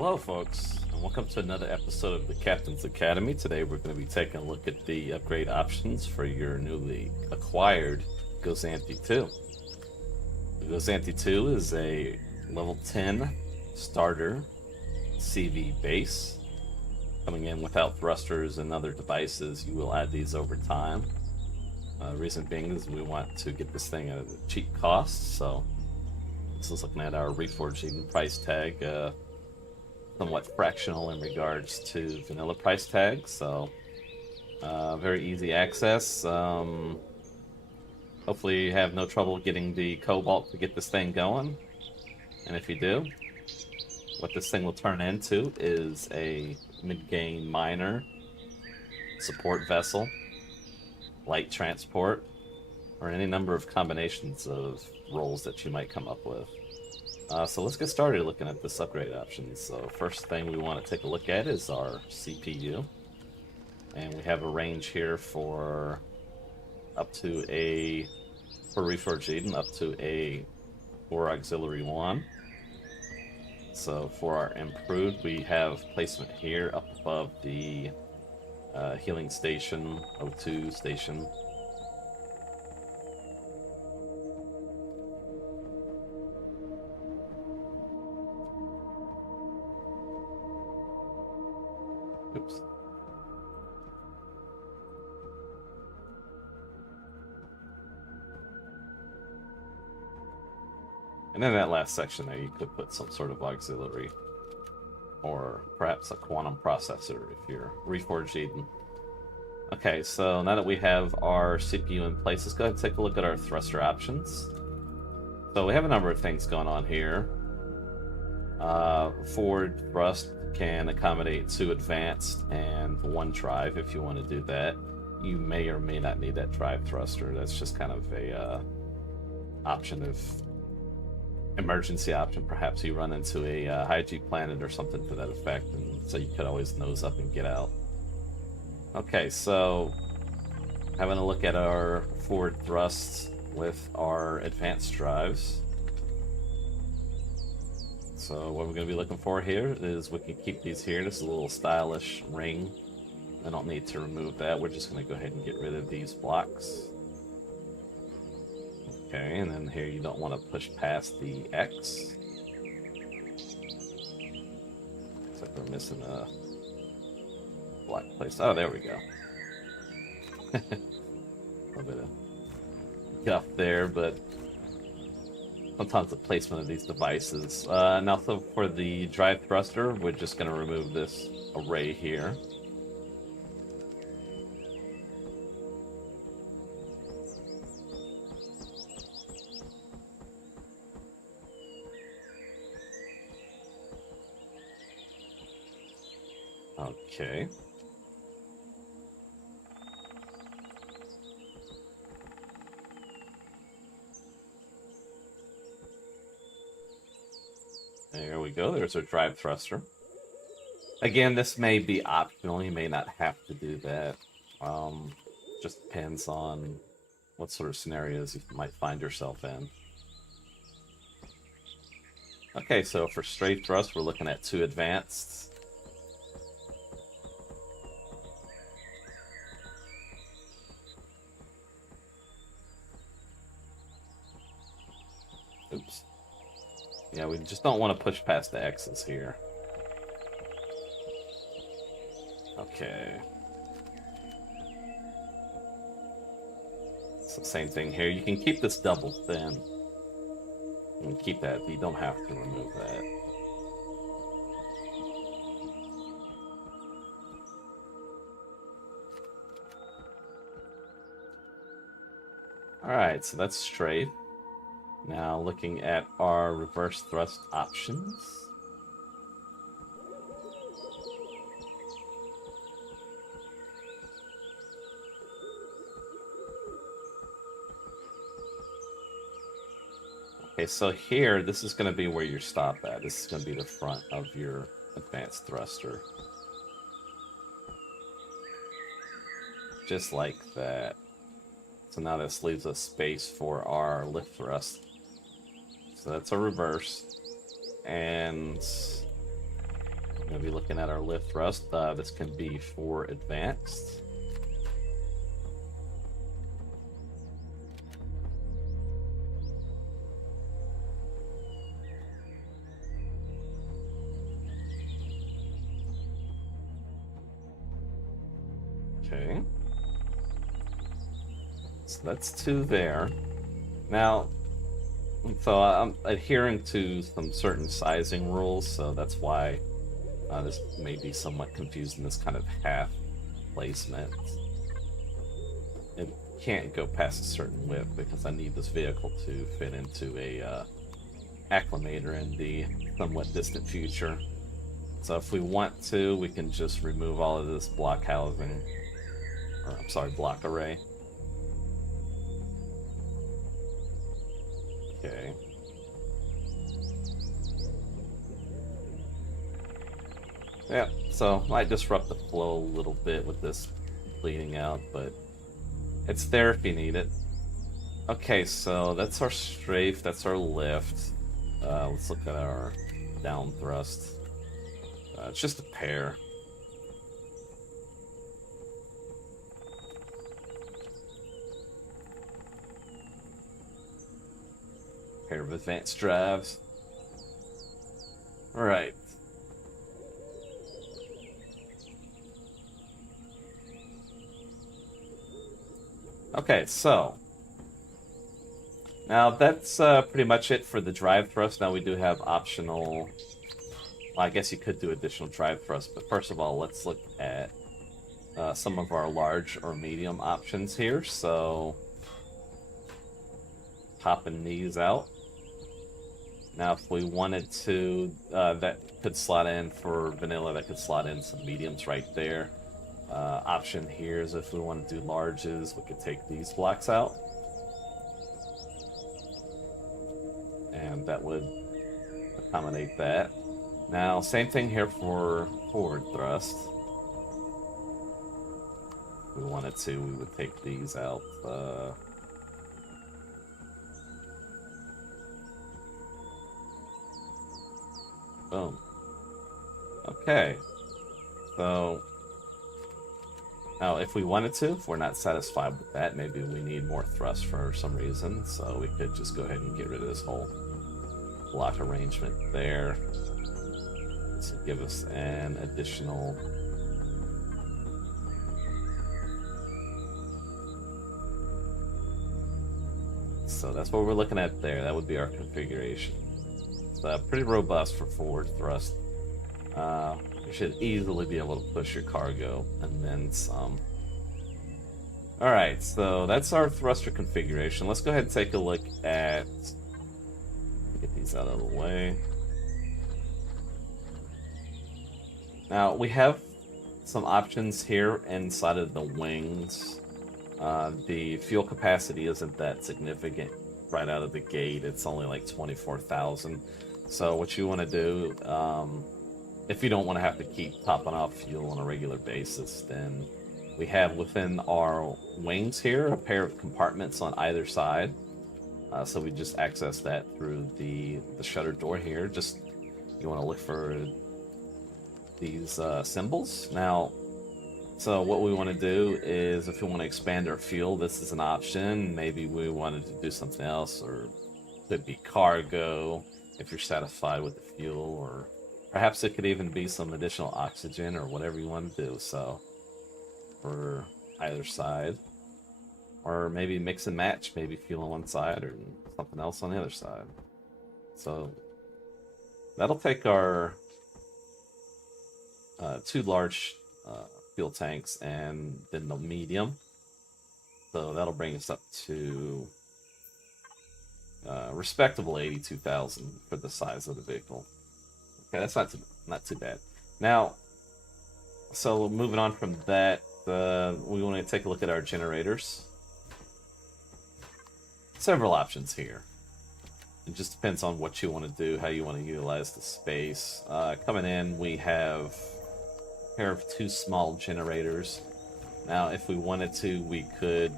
Hello, folks, and welcome to another episode of the Captain's Academy. Today, we're going to be taking a look at the upgrade options for your newly acquired Gozanti 2. The Gozanti 2 is a level 10 starter CV base. Coming in without thrusters and other devices, you will add these over time. Reason being is we want to get this thing at a cheap cost, so this is looking at our Reforged price tag. Somewhat fractional in regards to vanilla price tag, so very easy access. Hopefully you have no trouble getting the cobalt to get this thing going, and if you do, what this thing will turn into is a mid-gain miner, support vessel, light transport, or any number of combinations of roles that you might come up with. So let's get started looking at this upgrade options. So first thing we want to take a look at is our CPU. And we have a range here for up to a, for Reforged, up to a 4 auxiliary 1. So for our improved, we have placement here up above the healing station, O2 station. Oops. And in that last section there, you could put some sort of auxiliary, or perhaps a quantum processor if you're Reforged. Okay, so now that we have our CPU in place, let's go ahead and take a look at our thruster options. So we have a number of things going on here. Forward thrust can accommodate 2 advanced and 1 drive if you want to do that. You may or may not need that drive thruster. That's just kind of a option of emergency option. Perhaps you run into a high G planet or something to that effect, and so you could always nose up and get out. Okay, so having a look at our forward thrusts with our advanced drives. So what we're going to be looking for here is we can keep these here. This is a little stylish ring. I don't need to remove that. We're just going to go ahead and get rid of these blocks. Okay, and then here you don't want to push past the X. Looks like we're missing a block place. Oh, there we go. A little bit of guff there, but sometimes the placement of these devices. And also for the drive thruster, we're just going to remove this array here. Okay. There we go. There's our drive thruster. Again, this may be optional. You may not have to do that. Just depends on what sort of scenarios you might find yourself in. Okay, so for straight thrust, we're looking at 2 advanced. Oops. Yeah, we just don't want to push past the X's here. Okay. So same thing here. You can keep this double thin. You can keep that, but you don't have to remove that. Alright, so that's straight. Now looking at our reverse thrust options. Okay, so here, this is going to be where you stop at. This is going to be the front of your advanced thruster. Just like that. So now this leaves us space for our lift thrust. So that's a reverse. And Gonna be looking at our lift thrust. This can be for advanced. Okay. So that's 2 there. Now, so I'm adhering to some certain sizing rules, so that's why this may be somewhat confusing, this kind of half placement. It can't go past a certain width because I need this vehicle to fit into a acclimator in the somewhat distant future. So if we want to, we can just remove all of this block housing, or I'm sorry, block array. Okay. Yeah, so might disrupt the flow a little bit with this bleeding out, but it's there if you need it. Okay, so that's our strafe, that's our lift. Let's look at our down thrust. It's just a pair. Pair of advanced drives. Alright. Okay, so now that's pretty much it for the drive thrust. Now we do have optional, well, I guess you could do additional drive thrust, but first of all, let's look at some of our large or medium options here. So popping these out. Now if we wanted to, that could slot in for vanilla, that could slot in some mediums right there. Option here is if we want to do larges, we could take these blocks out. And that would accommodate that. Now, same thing here for forward thrust. If we wanted to, we would take these out. Boom. Okay. So now, if we wanted to, if we're not satisfied with that, maybe we need more thrust for some reason, so we could just go ahead and get rid of this whole block arrangement there to give us an additional so that's what we're looking at there. That would be our configuration. It's pretty robust for forward thrust. You should easily be able to push your cargo and then some. Alright, so that's our thruster configuration. Let's go ahead and take a look at, get these out of the way. Now we have some options here inside of the wings. The fuel capacity isn't that significant right out of the gate. It's only like 24,000. So what you want to do, if you don't want to have to keep topping off fuel on a regular basis, then we have within our wings here a pair of compartments on either side. So we just access that through the shutter door here. Just you want to look for these symbols. Now, so what we want to do is if we want to expand our fuel, this is an option. Maybe we wanted to do something else, or it could be cargo if you're satisfied with the fuel, or perhaps it could even be some additional oxygen or whatever you want to do. So for either side, or maybe mix and match, maybe fuel on one side or something else on the other side. So that'll take our 2 large fuel tanks and then the medium. So that'll bring us up to respectable 82,000 for the size of the vehicle. Okay, that's not too bad. Now, so moving on from that, we want to take a look at our generators. Several options here. It just depends on what you want to do, how you want to utilize the space. Coming in, we have a pair of 2 small generators. Now, if we wanted to, we could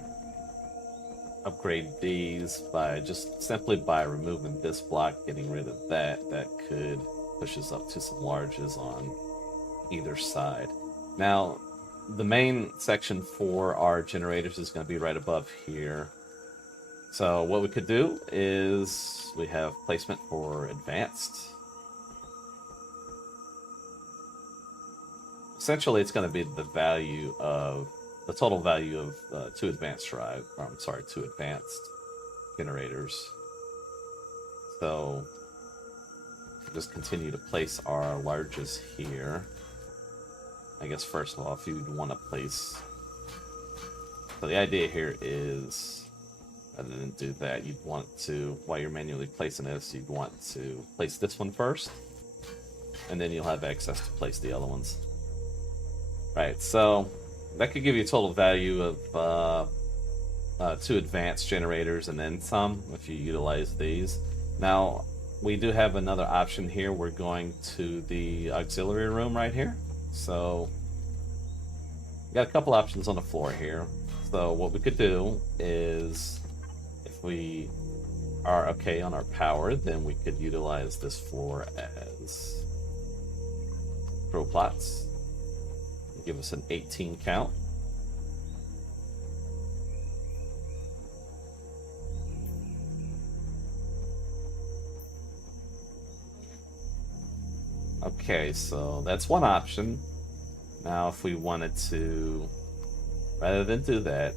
upgrade these by simply by removing this block, getting rid of that. That could push us up to some larges on either side. Now, the main section for our generators is going to be right above here. So what we could do is we have placement for advanced. Essentially, it's going to be the value of the total value of two advanced two advanced generators. So just continue to place our larges here. I guess first of all, if you'd want to place, so the idea here is, rather than do that, you'd want to, while you're manually placing this, you'd want to place this one first, and then you'll have access to place the other ones. Right, so that could give you a total value of two advanced generators and then some if you utilize these. Now, we do have another option here. We're going to the auxiliary room right here. So, we got a couple options on the floor here. So, what we could do is, if we are okay on our power, then we could utilize this floor as pro plots. Give us an 18 count. Okay, so that's one option. Now, if we wanted to, rather than do that,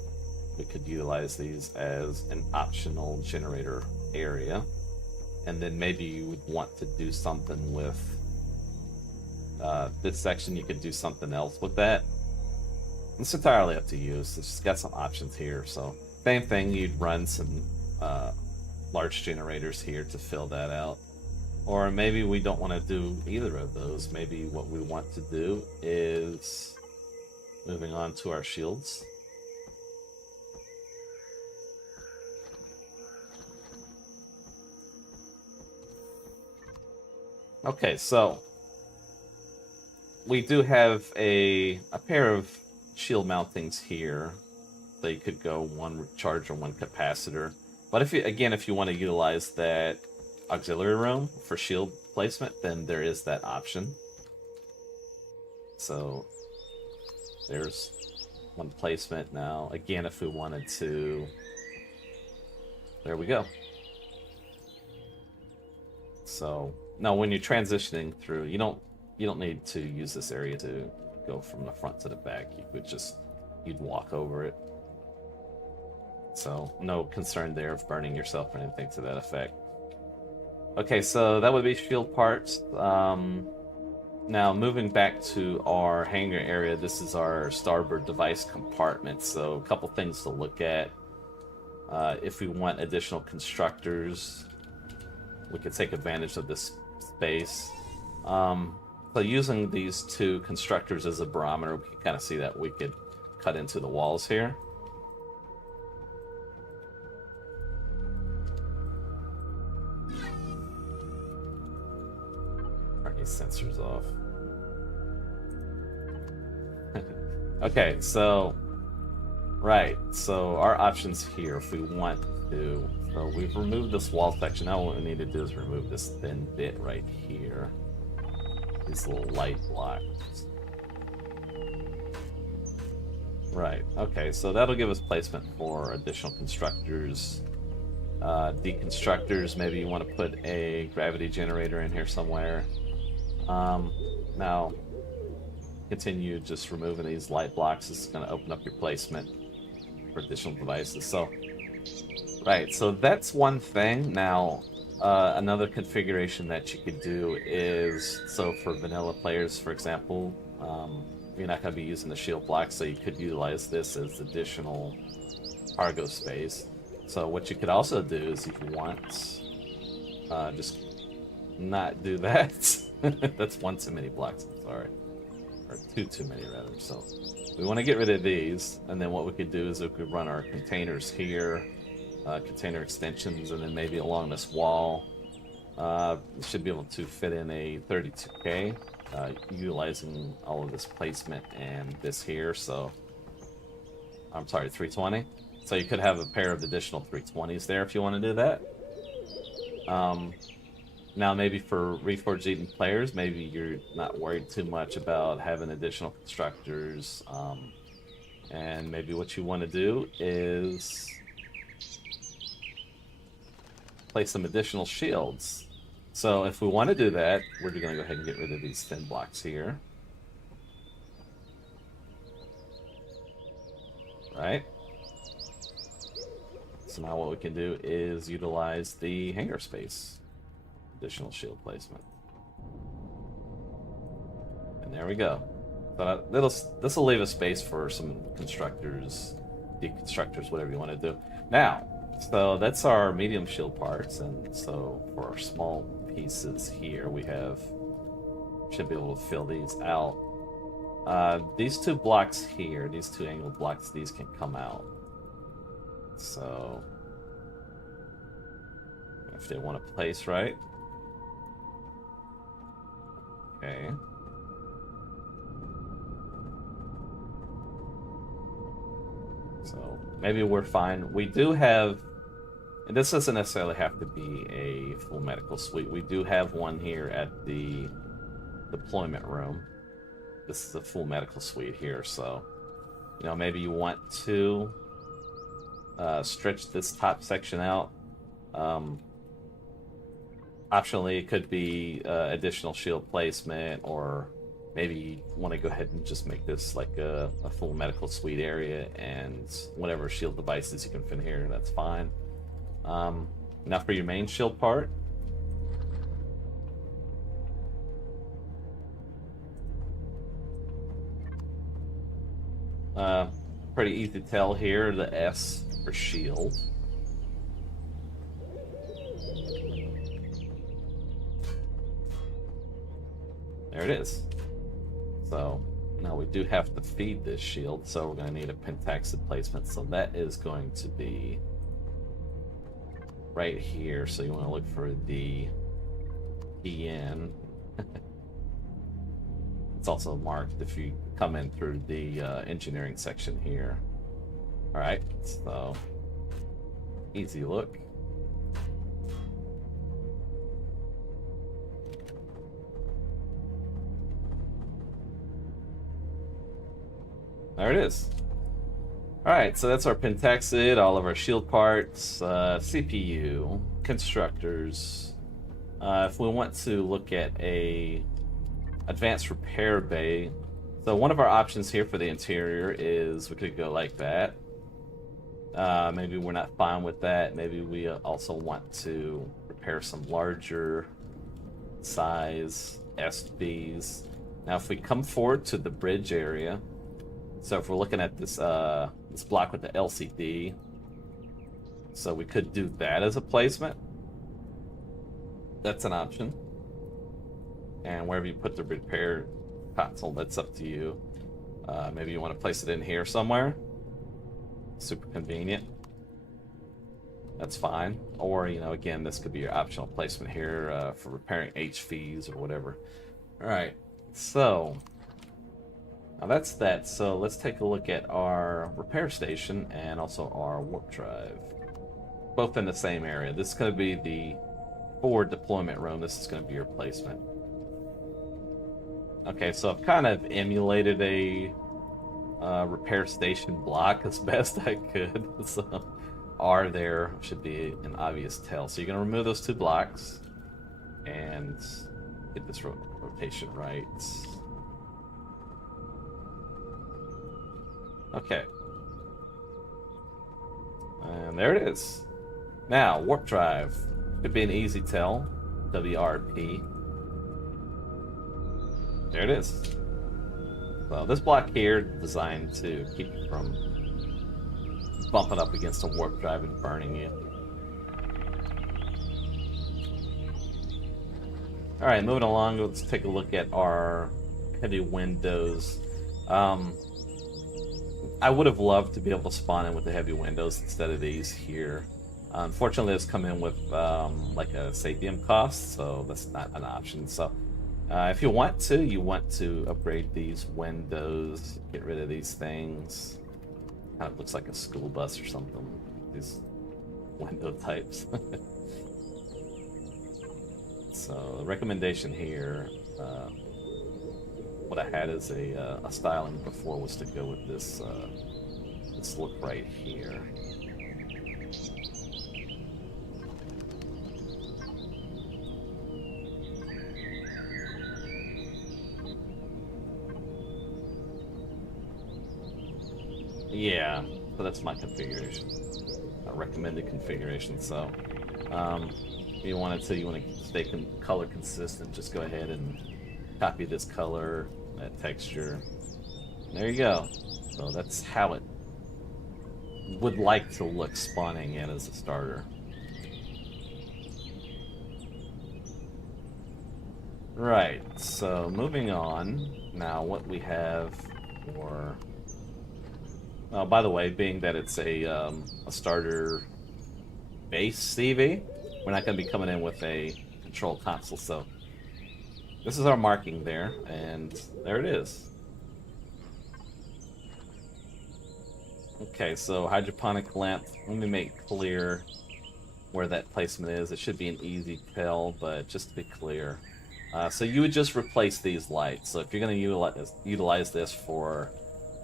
we could utilize these as an optional generator area. And then maybe you would want to do something with this section. You could do something else with that. It's entirely up to you. So it's just got some options here. So same thing, you'd run some large generators here to fill that out. Or maybe we don't want to do either of those. Maybe what we want to do is, moving on to our shields. Okay, so we do have a pair of shield mountings here. So you could go one charge or one capacitor. But if you want to utilize that auxiliary room for shield placement, then there is that option. So there's one placement. Now, again, if we wanted to, there we go. So now when you're transitioning through, you don't need to use this area to go from the front to the back. You'd walk over it. So no concern there of burning yourself or anything to that effect. Okay, so that would be shield parts. Now moving back to our hangar area, this is our starboard device compartment. So a couple things to look at. If we want additional constructors, we could take advantage of this space. So using these two constructors as a barometer, we can kind of see that we could cut into the walls here. Turn these sensors off. Okay, so our options here, if we want to, so we've removed this wall section. Now what we need to do is remove this thin bit right here. These little light blocks. Right, okay, so that'll give us placement for additional constructors. Deconstructors, maybe you want to put a gravity generator in here somewhere. Now, continue just removing these light blocks. This is going to open up your placement for additional devices. So, right, so that's one thing. Now, another configuration that you could do is, so for vanilla players, for example, you're not going to be using the shield block, so you could utilize this as additional cargo space. So what you could also do is, if you want, just not do that. That's one too many blocks, I'm sorry. Or two too many, rather. So we want to get rid of these, and then what we could do is we could run our containers here, container extensions, and then maybe along this wall. We should be able to fit in a 32K, utilizing all of this placement and this here. So, I'm sorry, 320. So you could have a pair of additional 320s there if you want to do that. Now, maybe for Reforged Eden players, maybe you're not worried too much about having additional constructors. And maybe what you want to do is place some additional shields. So if we want to do that, we're going to go ahead and get rid of these thin blocks here. Right? So now what we can do is utilize the hangar space. Additional shield placement. And there we go. But this will leave a space for some constructors, deconstructors, whatever you want to do. Now, so that's our medium shield parts, and so for our small pieces here, we should be able to fill these out. These two blocks here, these two angled blocks, these can come out. So if they want to place right. Okay. So maybe we're fine. We do have, and this doesn't necessarily have to be a full medical suite. We do have one here at the deployment room. This is a full medical suite here, so maybe you want to stretch this top section out. Optionally, it could be additional shield placement, or maybe you want to go ahead and just make this like a full medical suite area, and whatever shield devices you can fit in here, that's fine. Now for your main shield part. Pretty easy to tell here, the S for shield. There it is. So now we do have to feed this shield, so we're going to need a pentaxid placement. So that is going to be right here. So you want to look for the PN. It's also marked if you come in through the engineering section here. All right, so easy look. There it is. Alright, so that's our pentaxid, all of our shield parts, CPU, constructors. If we want to look at a advanced repair bay, so one of our options here for the interior is we could go like that. Maybe we're not fine with that. Maybe we also want to repair some larger size SBs. Now if we come forward to the bridge area, so if we're looking at this this block with the LCD, so we could do that as a placement. That's an option. And wherever you put the repair console, that's up to you. Maybe you want to place it in here somewhere. Super convenient. That's fine. Or, again, this could be your optional placement here for repairing HVs or whatever. All right, so now that's that. So let's take a look at our repair station and also our warp drive. Both in the same area. This is going to be the forward deployment room. This is going to be your placement. Okay, so I've kind of emulated a repair station block as best I could. So R there should be an obvious tell. So you're going to remove those two blocks and get this rotation right. Okay. And there it is. Now, warp drive. Could be an easy tell. WRP. There it is. So this block here designed to keep you from bumping up against a warp drive and burning you. Alright, moving along, let's take a look at our heavy windows. I would have loved to be able to spawn in with the heavy windows instead of these here. Unfortunately, this come in with like a Sapien cost, so that's not an option. So if you want to upgrade these windows, get rid of these things. Kind of looks like a school bus or something, these window types. So the recommendation here, what I had as a styling before was to go with this this look right here. Yeah, so that's my configuration. A recommended configuration. So, if you want to stay color consistent, just go ahead and copy this color, that texture. There you go. So that's how it would like to look spawning in as a starter. Right, so moving on. Now what we have for... Oh, by the way, being that it's a starter base CV, we're not going to be coming in with a control console, so this is our marking there, and there it is. Okay, so hydroponic lamp, let me make clear where that placement is. It should be an easy tell, but just to be clear. So you would just replace these lights. So if you're going to utilize this for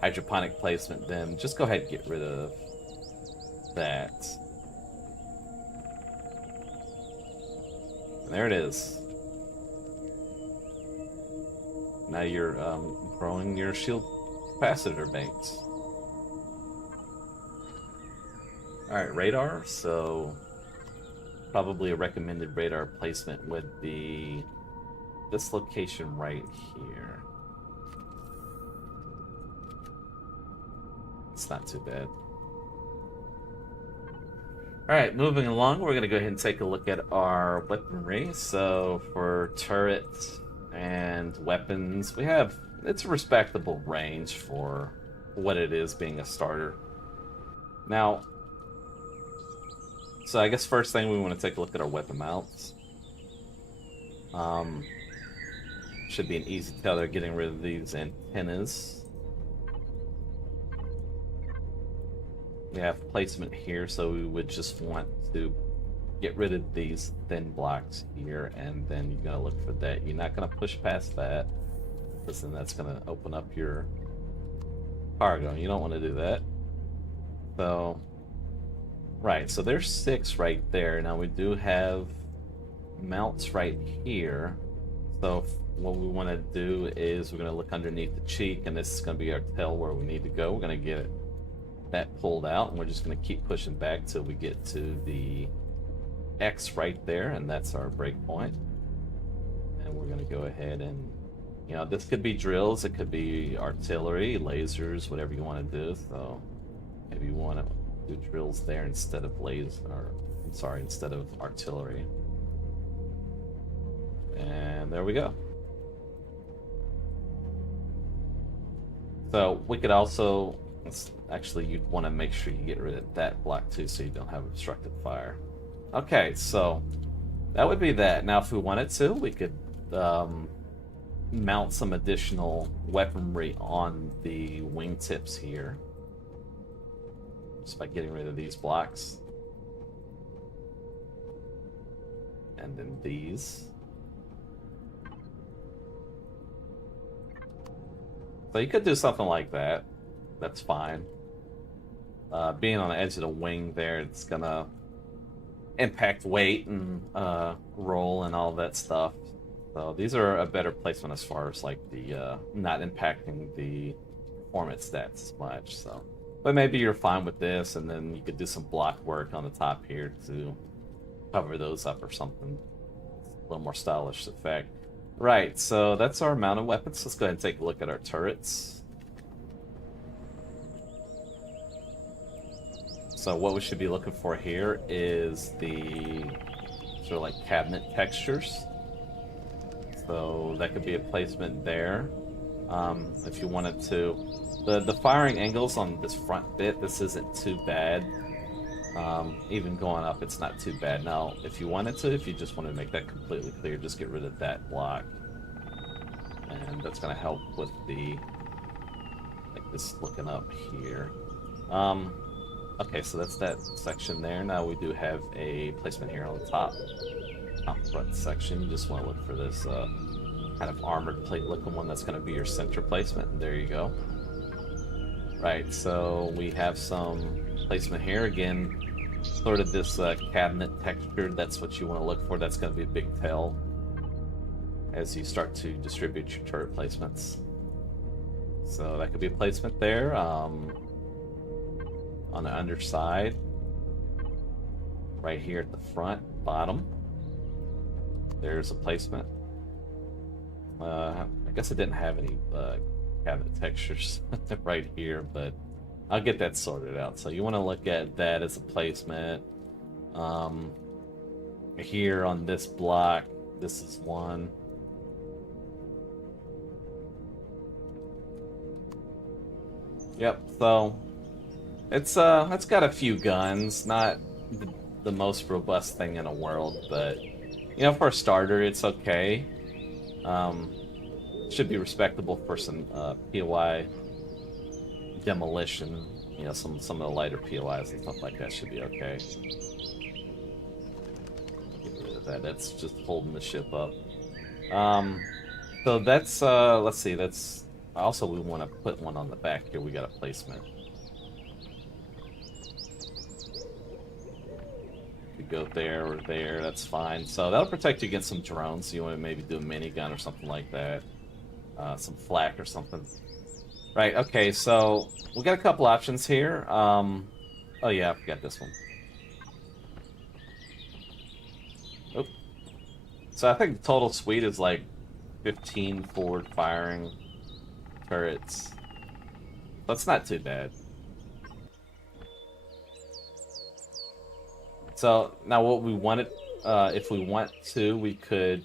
hydroponic placement, then just go ahead and get rid of that. And there it is. Now you're growing your shield capacitor banks. Alright, radar. So probably a recommended radar placement would be this location right here. It's not too bad. Alright, moving along, we're going to go ahead and take a look at our weaponry. So for turrets and weapons, we have, it's a respectable range for what it is being a starter. Now, so I guess first thing we want to take a look at our weapon mounts. Should be an easy tell they're getting rid of these antennas. We have placement here, so we would just want to get rid of these thin blocks here, and then you're going to look for that. You're not going to push past that, because then that's going to open up your cargo. You don't want to do that. So, right, so there's 6 right there. Now we do have mounts right here. So what we want to do is we're going to look underneath the cheek, and this is going to be our tell where we need to go. We're going to get that pulled out, and we're just going to keep pushing back till we get to the X right there, and that's our breakpoint. And we're going to go ahead and, you know, this could be drills, it could be artillery, lasers, whatever you want to do. So maybe you want to do drills there instead of instead of artillery. And there we go. So we could also, actually you'd want to make sure you get rid of that block too, so you don't have obstructed fire. Okay, so that would be that. Now if we wanted to, we could mount some additional weaponry on the wingtips here, just by getting rid of these blocks. And then these. So you could do something like that. That's fine. Being on the edge of the wing there, it's gonna impact weight and roll and all that stuff. So these are a better placement as far as like the not impacting the performance stats as much. So, but maybe you're fine with this, and then you could do some block work on the top here to cover those up or something. A little more stylish effect. Right, so that's our mounted weapons. Let's go ahead and take a look at our turrets. So what we should be looking for here is the sort of like cabinet textures. So that could be a placement there. If you wanted to. The firing angles on this front bit, this isn't too bad. Even going up, it's not too bad. Now, if you wanted to, if you just want to make that completely clear, just get rid of that block. And that's going to help with the, like this looking up here. Okay, so that's that section there. Now we do have a placement here on the top. top front section, you just want to look for this kind of armored plate looking one that's going to be your center placement. And there you go. Right, so we have some placement here. Again, sort of this cabinet texture. That's what you want to look for. That's going to be a big tell as you start to distribute your turret placements. So that could be a placement there. On the underside, right here at the front, bottom, there's a placement. I guess I didn't have any cabinet textures right here, but I'll get that sorted out. So you want to look at that as a placement. Here on this block, this is one. Yep, so it's got a few guns, not the most robust thing in the world, but you know, for a starter, it's okay. Should be respectable for some POI demolition. You know, some of the lighter POIs and stuff like that should be okay. Get rid of that. That's just holding the ship up. So that's let's see. That's also we want to put one on the back here. We got a placement. Go there or there, that's fine. So that'll protect you against some drones. So you want to maybe do a minigun or something like that. Some flak or something. Right, okay, so we got a couple options here. Oh yeah, I forgot this one. Oop. So I think the total suite is like 15 forward firing turrets. That's not too bad. So now what we wanted, if we want to, we could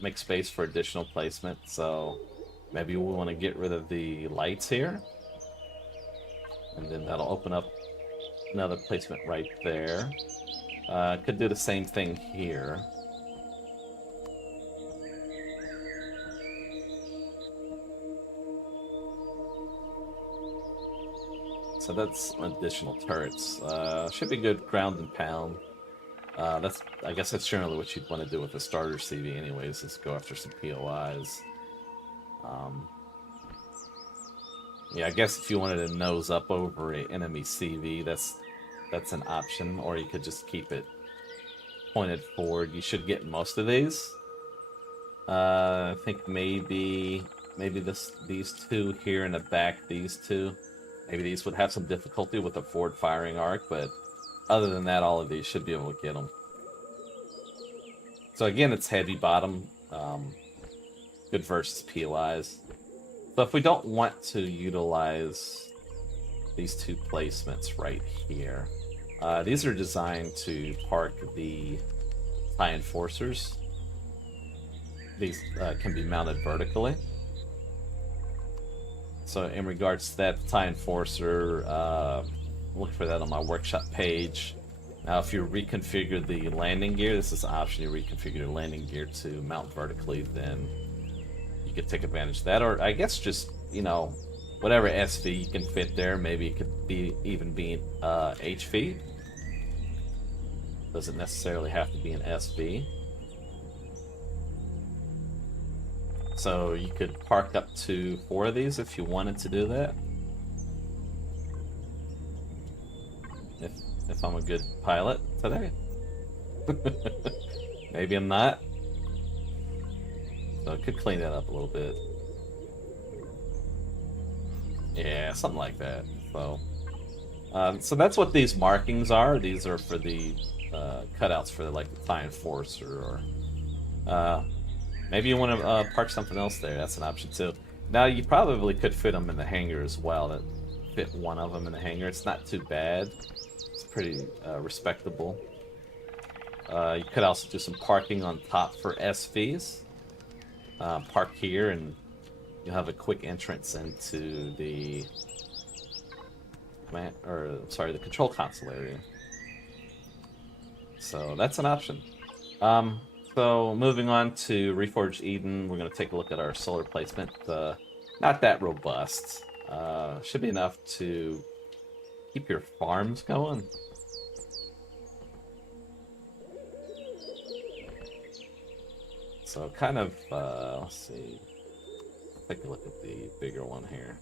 make space for additional placement. So maybe we want to get rid of the lights here. And then that'll open up another placement right there. Could do the same thing here. So that's additional turrets. Should be good ground and pound. I guess that's generally what you'd want to do with a starter CV anyways, is go after some POIs. Yeah, I guess if you wanted to nose up over an enemy CV, that's an option, or you could just keep it pointed forward. You should get most of these. I think maybe these two here in the back, these two. Maybe these would have some difficulty with a forward firing arc, but other than that, all of these should be able to get them. So again, it's heavy bottom, good versus POIs. So if we don't want to utilize these two placements right here, these are designed to park the TIE Enforcers. These can be mounted vertically. So in regards to that, the TIE Enforcer, look for that on my workshop page. Now if you reconfigure the landing gear, this is an option, you reconfigure your landing gear to mount vertically, then you could take advantage of that. Or I guess just, you know, whatever SV you can fit there, maybe it could be even be HV. Doesn't necessarily have to be an SV. So you could park up to 4 of these if you wanted to do that. If I'm a good pilot today. Maybe I'm not. So I could clean that up a little bit. Yeah, something like that. So that's what these markings are. These are for the cutouts for like the TIE Enforcer, or maybe you want to park something else there. That's an option too. Now you probably could fit them in the hangar as well. That fit one of them in the hangar. It's not too bad. It's pretty respectable. You could also do some parking on top for SVs. Park here, and you'll have a quick entrance into the the control console area. So that's an option. So moving on to Reforged Eden, we're going to take a look at our solar placement. Not that robust. Should be enough to keep your farms going. So kind of, let's see. Take a look at the bigger one here.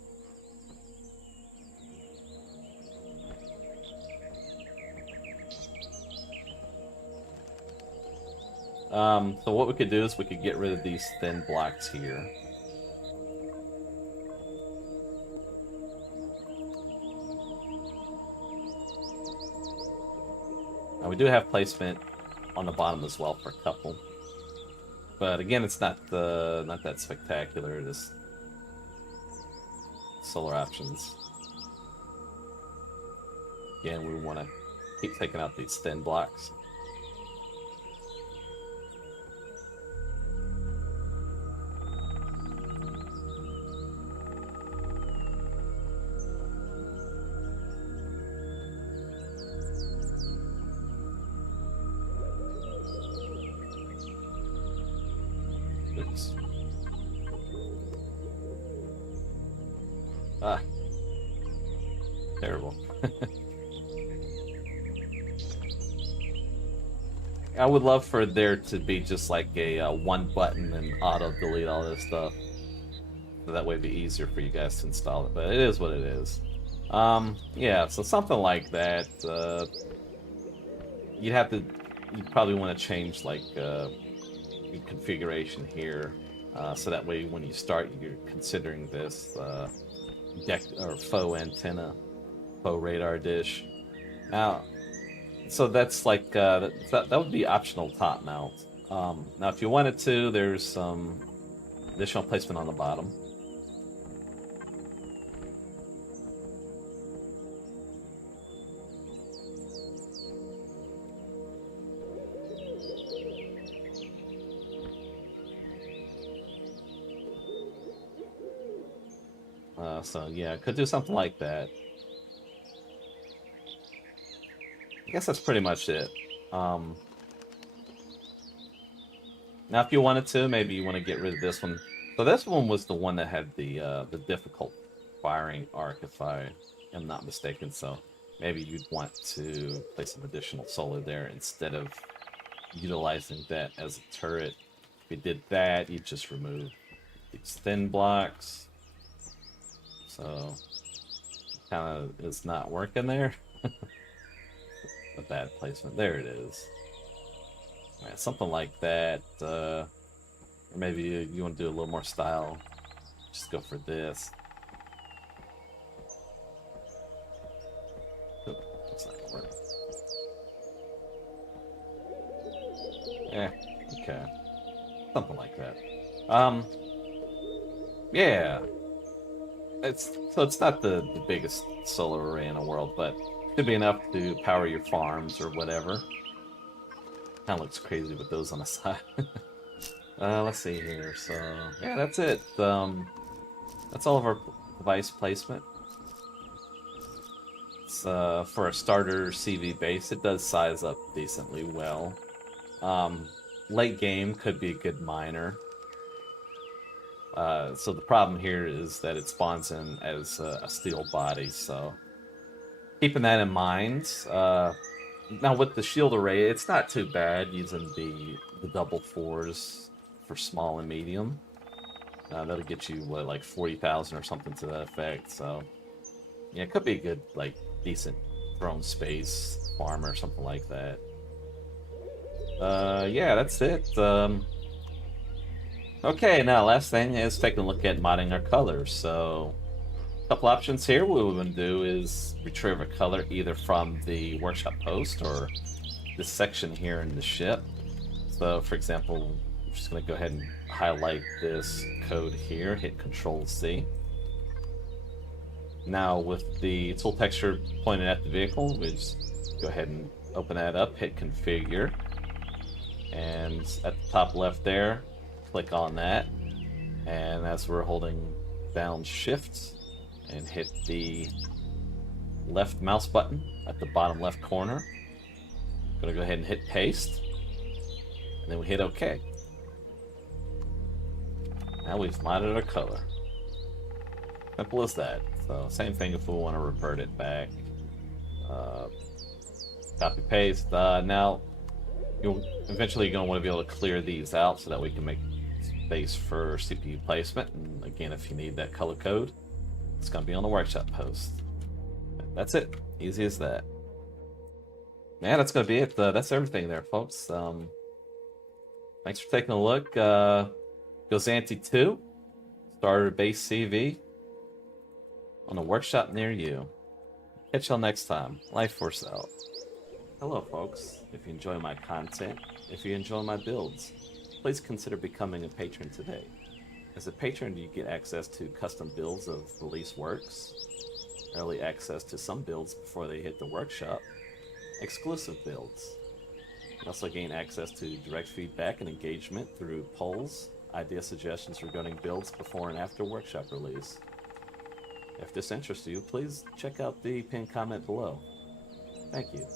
So what we could do is we could get rid of these thin blocks here. Now we do have placement on the bottom as well for a couple. But again, it's not that spectacular, just solar options. Again, we want to keep taking out these thin blocks. Oops. Ah. Terrible. I would love for there to be just like a one button and auto delete all this stuff. So that way it'd be easier for you guys to install it, but it is what it is. Yeah, so something like that. You'd probably want to change like your configuration here, so that way when you start, you're considering this deck or faux antenna, faux radar dish. Now, so that's like that would be optional top mount. Now, if you wanted to, there's some additional placement on the bottom. So yeah, could do something like that. I guess that's pretty much it. Now, if you wanted to, maybe you want to get rid of this one. So this one was the one that had the difficult firing arc, if I am not mistaken. So maybe you'd want to place some additional solar there instead of utilizing that as a turret. If you did that, you'd just remove these thin blocks. So kind of is not working there. A bad placement. There it is. Right, something like that. Or maybe you want to do a little more style. Just go for this. Oop, that's not gonna work. Yeah, okay. Something like that. Yeah. It's not the biggest solar array in the world, but it could be enough to power your farms or whatever. Kind of looks crazy with those on the side. Let's see here. So yeah, that's it. That's all of our device placement. It's for a starter CV base. It does size up decently well. Late game could be a good miner. So the problem here is that it spawns in as a steel body, so keeping that in mind. Now with the shield array, it's not too bad using the double fours for small and medium. That'll get you what, like 40,000 or something to that effect. So yeah, it could be a good, like, decent drone space farm or something like that. Yeah, that's it. Okay, now last thing is taking a look at modding our colors. So a couple options here. What we're going to do is retrieve a color either from the workshop post or this section here in the ship. So for example, I'm just going to go ahead and highlight this code here, hit Control-C. Now with the tool texture pointed at the vehicle, we just go ahead and open that up, hit Configure, and at the top left there, click on that, and as we're holding down Shift and hit the left mouse button at the bottom left corner, I'm gonna go ahead and hit paste, and then we hit OK. Now we've modded our color. Simple as that. So same thing if we want to revert it back. Copy paste. Now You'll eventually going to want to be able to clear these out so that we can make space for CPU placement. And again, if you need that color code, it's going to be on the workshop post. That's it. Easy as that. Man, that's going to be it. That's everything there, folks. Thanks for taking a look. Gozanti 2, starter base CV on a workshop near you. Catch y'all next time. Life Force out. Hello, folks. If you enjoy my content, if you enjoy my builds, please consider becoming a patron today. As a patron, you get access to custom builds of release works, early access to some builds before they hit the workshop, exclusive builds. You also gain access to direct feedback and engagement through polls, idea suggestions regarding builds before and after workshop release. If this interests you, please check out the pinned comment below. Thank you.